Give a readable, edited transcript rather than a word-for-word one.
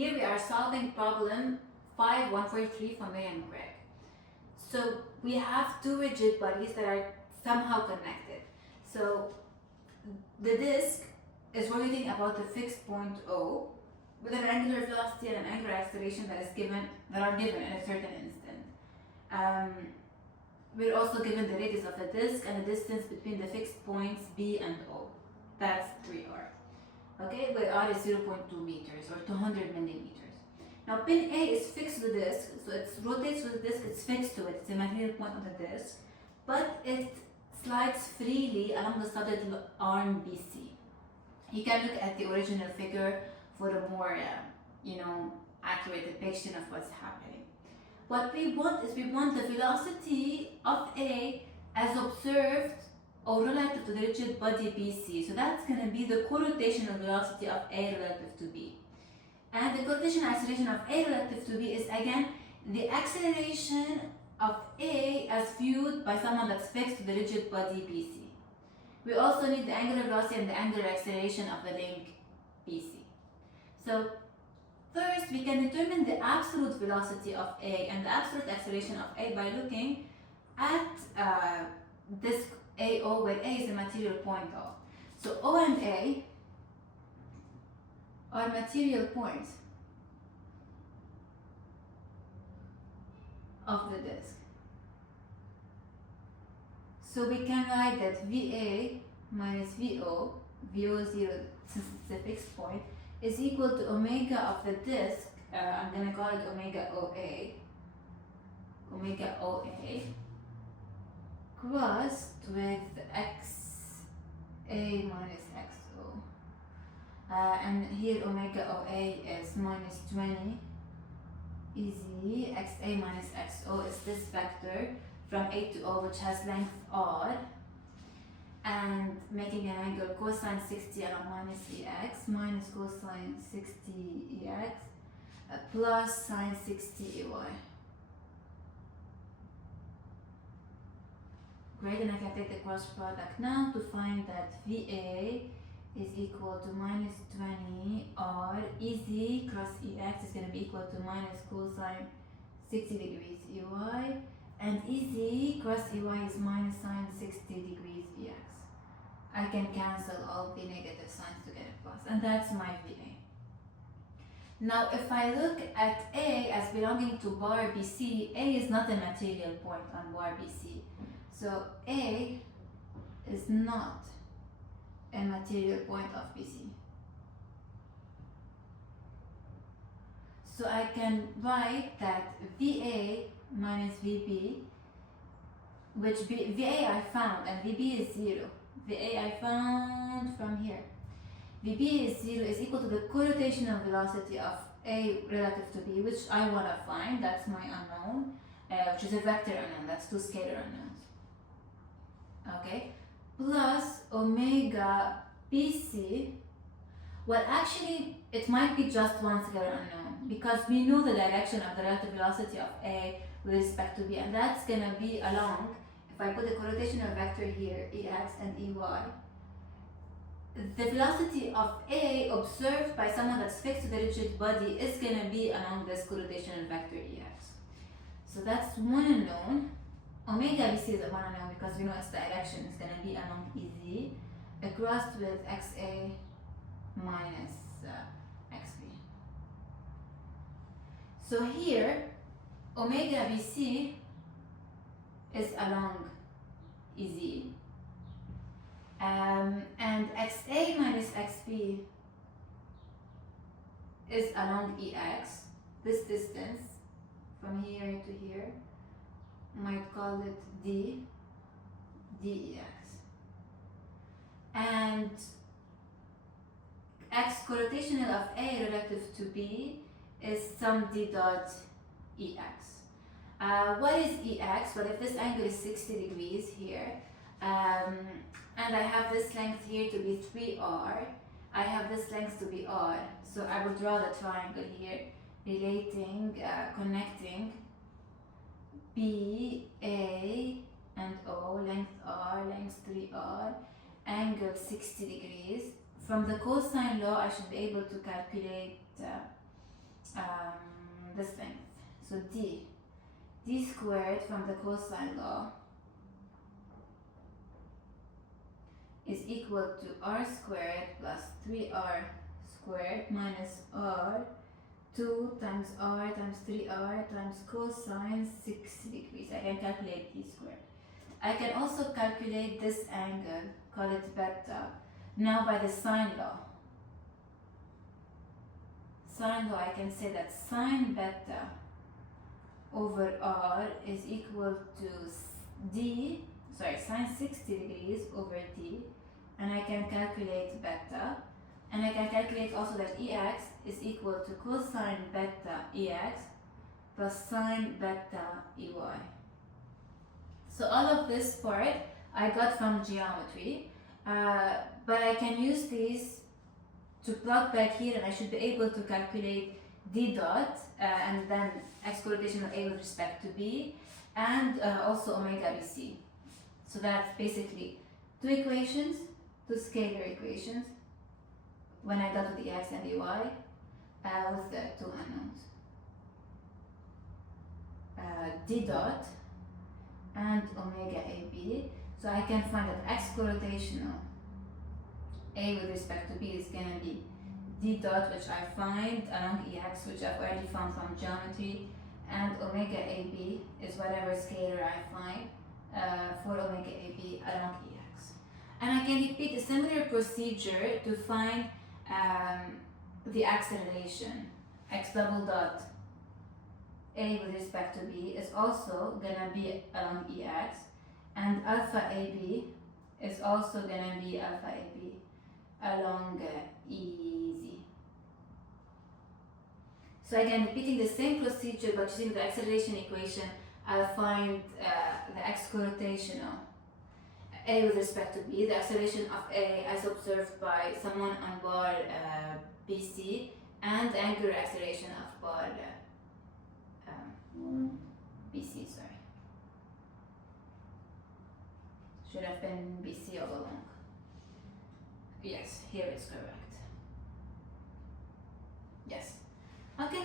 Here we are solving problem 5143 from Ray and Greg. So we have two rigid bodies that are somehow connected. So the disk is rotating about a fixed point O with an angular velocity and an angular acceleration that are given in a certain instant. We're also given the radius of the disk and the distance between the fixed points B and O. That's 3r. Okay, where r is 0.2 meters or 200 millimeters. Now pin A is fixed to the disk, so it rotates with the disk, it's fixed to it, it's a material point on the disk, but it slides freely along the studded arm BC. You can look at the original figure for a more, accurate depiction of what's happening. What we want is we want the velocity of A as observed or relative to the rigid body BC. So that's going to be the co-rotational velocity of A relative to B. And the co-rotational acceleration of A relative to B is again the acceleration of A as viewed by someone that's fixed to the rigid body BC. We also need the angular velocity and the angular acceleration of the link BC. So first we can determine the absolute velocity of A and the absolute acceleration of A by looking at this AO, where A is the material point O. So O and A are material points of the disk. So we can write that VA minus VO, VO 0 since it's a fixed point, is equal to omega of the disk, I'm going to call it omega OA, crossed with XA minus XO. And here omega OA is minus 20, easy. XA minus XO is this vector from A to O, which has length R, and making an angle cosine 60 along minus EX minus cosine 60 EX plus sine 60 EY. Great, and I can take the cross product now to find that VA is equal to minus 20 R, easy, cross EX is going to be equal to minus cosine 60 degrees EY, and easy, cross EY is minus sine 60 degrees EX. I can cancel all the negative signs to get a plus, and that's my VA. Now if I look at A as belonging to bar BC, A is not a material point on bar BC. So A is not a material point of BC. So I can write that VA minus VB, which VA I found and VB is 0. VA I found from here. VB is 0 is equal to the co-rotational velocity of A relative to B, which I want to find, that's my unknown, which is a vector unknown, that's two scalar unknowns. Okay, plus omega BC, well actually it might be just one scalar unknown because we know the direction of the relative velocity of A with respect to B, and that's going to be along, if I put a co-rotational vector here, EX and EY, the velocity of A observed by someone that's fixed to the rigid body is going to be along this co-rotational vector EX. So that's one unknown. Omega BC is a one unknown because we know its direction is going to be along EZ, crossed with XA minus XB. So here, omega BC is along EZ, and XA minus XB is along EX, this distance from here to here, might call it DEX. And X co-rotational of A relative to B is some D dot EX. What is EX? Well, if this angle is 60 degrees here, and I have this length here to be 3R, I have this length to be R, so I will draw the triangle here relating, connecting B, A, and O, length R, length 3R, angle 60 degrees. From the cosine law, I should be able to calculate this length. So d squared from the cosine law is equal to r squared plus 3r squared minus r 2 times r times 3r times cosine 60 degrees. I can calculate d squared. I can also calculate this angle, call it beta, now by the sine law. Sine law, I can say that sine beta over r is equal to sine 60 degrees over d, and I can calculate beta, and I can calculate also that ex is equal to cosine beta ex plus sine beta ey. So all of this part I got from geometry, but I can use these to plug back here, and I should be able to calculate d dot and then x correlation of a with respect to b, and also omega bc. So that's basically two equations, two scalar equations, when I got to the x and the y, with the two unknowns. D dot and omega ab. So I can find that x correlational a with respect to b is going to be d dot, which I find along ex, which I've already found from geometry, and omega ab is whatever scalar I find for omega ab along ex. And I can repeat a similar procedure to find the acceleration. X double dot a with respect to b is also gonna be along ex, and alpha ab is also gonna be alpha ab along ez. So again, repeating the same procedure but using the acceleration equation, I'll find the x correlational a with respect to b, the acceleration of a as observed by someone on bar bc, and the angular acceleration of bar bc, sorry. Should have been bc all along. Yes, here it's correct. Yes. Okay.